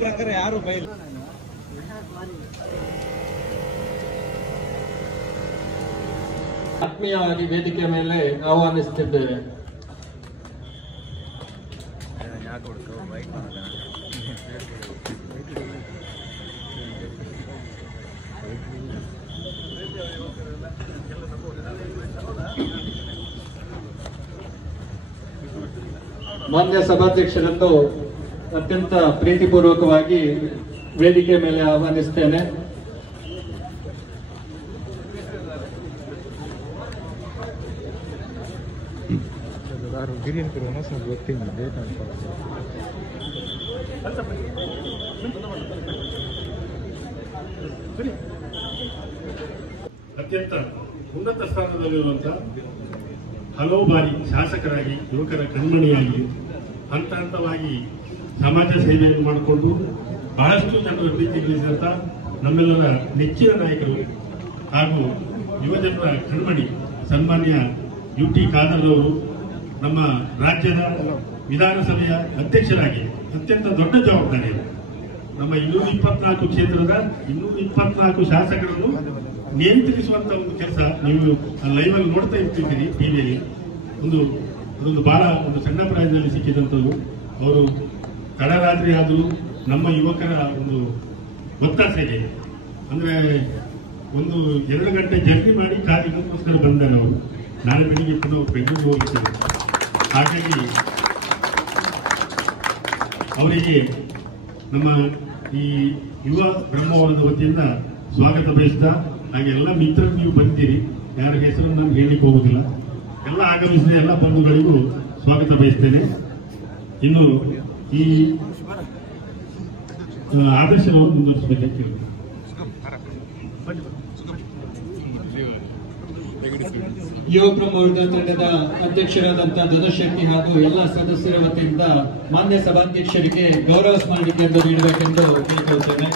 ಪ್ರಕಾರ ಯಾರು ಬೈಲ್ ಆತ್ಮೀಯವಾಗಿ ವೇದಿಕೆ ಮೇಲೆ ಆಹ್ವಾನಿಸುತ್ತಿದ್ದೇವೆ. ಮಾನ್ಯ ಸಭಾಧ್ಯಕ್ಷರನ್ನು ಅತ್ಯಂತ ಪ್ರೀತಿಪೂರ್ವಕವಾಗಿ ವೇದಿಕೆ ಮೇಲೆ ಆಹ್ವಾನಿಸುತ್ತೇನೆ. ಅತ್ಯಂತ ಉನ್ನತ ಸ್ಥಾನದಲ್ಲಿರುವಂತಹ ಹಲವು ಬಾರಿ ಶಾಸಕರಾಗಿ ಯುವಕರ ಕಣ್ಮಣಿಯಾಗಿ ಹಂತ ಹಂತವಾಗಿ ಸಮಾಜ ಸೇವೆಯನ್ನು ಮಾಡಿಕೊಂಡು ಬಹಳಷ್ಟು ಜನರ ಪ್ರೀತಿ ಗಳಿಸಿದಂತ ನಮ್ಮೆಲ್ಲರ ನೆಚ್ಚಿನ ನಾಯಕರು ಹಾಗೂ ಯುವಜನರ ಕಣ್ಮಣಿ ಸನ್ಮಾನ್ಯ UT ಖಾದರ್ ಅವರು ನಮ್ಮ ರಾಜ್ಯದ ವಿಧಾನಸಭೆಯ ಅಧ್ಯಕ್ಷರಾಗಿ ಅತ್ಯಂತ ದೊಡ್ಡ ಜವಾಬ್ದಾರಿ. ನಮ್ಮ 224 ಕ್ಷೇತ್ರದ 224 ಶಾಸಕರನ್ನು ನಿಯಂತ್ರಿಸುವಂತ ಒಂದು ಕೆಲಸ ನೀವು ಲೈವ್ ಅಲ್ಲಿ ನೋಡ್ತಾ ಇರ್ತಿದ್ದೀರಿ ಟಿವಿಯಲ್ಲಿ. ಅದೊಂದು ಬಹಳ ಒಂದು ಸಣ್ಣ ಪ್ರಾಯದಲ್ಲಿ ಸಿಕ್ಕಿದಂಥದ್ದು. ಅವರು ತಡರಾತ್ರಿ ಆದರೂ ನಮ್ಮ ಯುವಕರ ಒಂದು ಒತ್ತಾಸೆಗೆ ಅಂದ್ರೆ 1-2 ಗಂಟೆ ಜರ್ನಿ ಮಾಡಿ ಕಾರ್ಯಕ್ಕೋಸ್ಕರ ಬಂದರು ಅವರು. ನಾಳೆ ಬೆಳಿಗ್ಗೆ ಪುನಃ ಬೆಂಗಳೂರು ಹೋಗಿದ್ದಾರೆ. ಹಾಗಾಗಿ ಅವರಿಗೆ ನಮ್ಮ ಈ ಯುವ ಬ್ರಹ್ಮವರದ ವತಿಯಿಂದ ಸ್ವಾಗತ ಬಯಸಿದ. ಹಾಗೆ ಎಲ್ಲ ಮಿತ್ರರು ನೀವು ಬಂದಿರಿ, ಯಾರ ಹೆಸರನ್ನು ನಾನು ಹೇಳಿಕ್ಕೆ ಹೋಗುದಿಲ್ಲ. ಎಲ್ಲ ಆಗಮಿಸಿದ ಎಲ್ಲ ಬಂಧುಗಳಿಗೂ ಸ್ವಾಗತ ಬಯಸ್ತೇನೆ. ಇನ್ನು ಈ ಆದರ್ಶವನ್ನು ಮುಂದುವರಿಸಬೇಕಾಗಿ ಯುವ ಪ್ರಮೋದ ತಂಡದ ಅಧ್ಯಕ್ಷರಾದಂತಹ ಧನುಶೆಟ್ಟಿ ಹಾಗೂ ಎಲ್ಲ ಸದಸ್ಯರ ವತಿಯಿಂದ ಮಾನ್ಯ ಸಭಾಧ್ಯಕ್ಷರಿಗೆ ಗೌರವ ಸ್ಮರಣಿಕೆಯನ್ನು ನೀಡಬೇಕೆಂದು ಕೇಳಿಕೊಳ್ಳುತ್ತೇನೆ.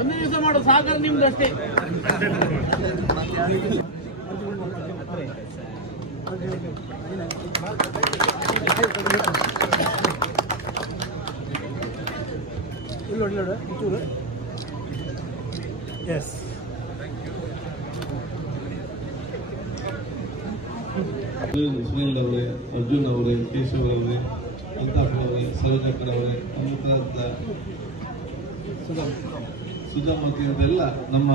ಒಂದು ದಿವಸ ಮಾಡೋ ಸಾಗರ ನಿಮ್ದು ಅಷ್ಟೇ. ಸುನಿಲ್ ಅವರೇ, ಅರ್ಜುನ್ ಅವರೇ, ಕೇಶವ್ ಅವರೇ, ಅಲ್ತಾಫ್ ಅವರೇ, ಸರೋಜಕರ್ ಅವರೇ, ಅಮೃತ ಸುಧಾಮತಿ ಅವರೆಲ್ಲ ನಮ್ಮ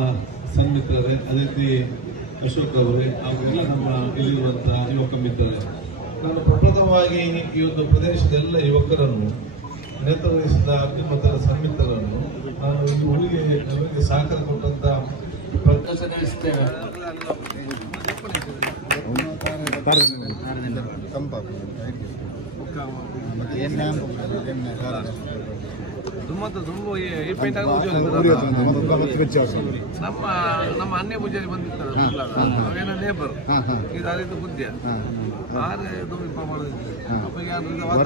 ಸನ್ಮಿತ್ರರೇ, ಅದೇ ರೀತಿ ಅಶೋಕ್ ಅವರೇ ಹಾಗೂ ಎಲ್ಲ ನಮ್ಮ ಇಲ್ಲಿರುವಂತಹ ಯುವಕ ಮಿತ್ರರೇ, ನಾನು ಪ್ರಪ್ರಥಮವಾಗಿ ಈ ಒಂದು ಪ್ರದೇಶದ ಎಲ್ಲ ಯುವಕರನ್ನು ನೇತೃತ್ವದ ಅತ್ಯುನ್ನತರ ಸನ್ಮಿತ್ರರನ್ನು ನಾನು ಈ ಊರಿಗೆ ಸಹಕಾರ ಕೊಟ್ಟಂತ ನಮ್ಮ ಅನ್ಯ ಪೂಜಾರಿ ಬಂದಿರ್ತಾರೆ ನೇಬರ್ ಇದು ಬುದ್ಧಿಯ ಮುಂಜಾನೆ ವಾರ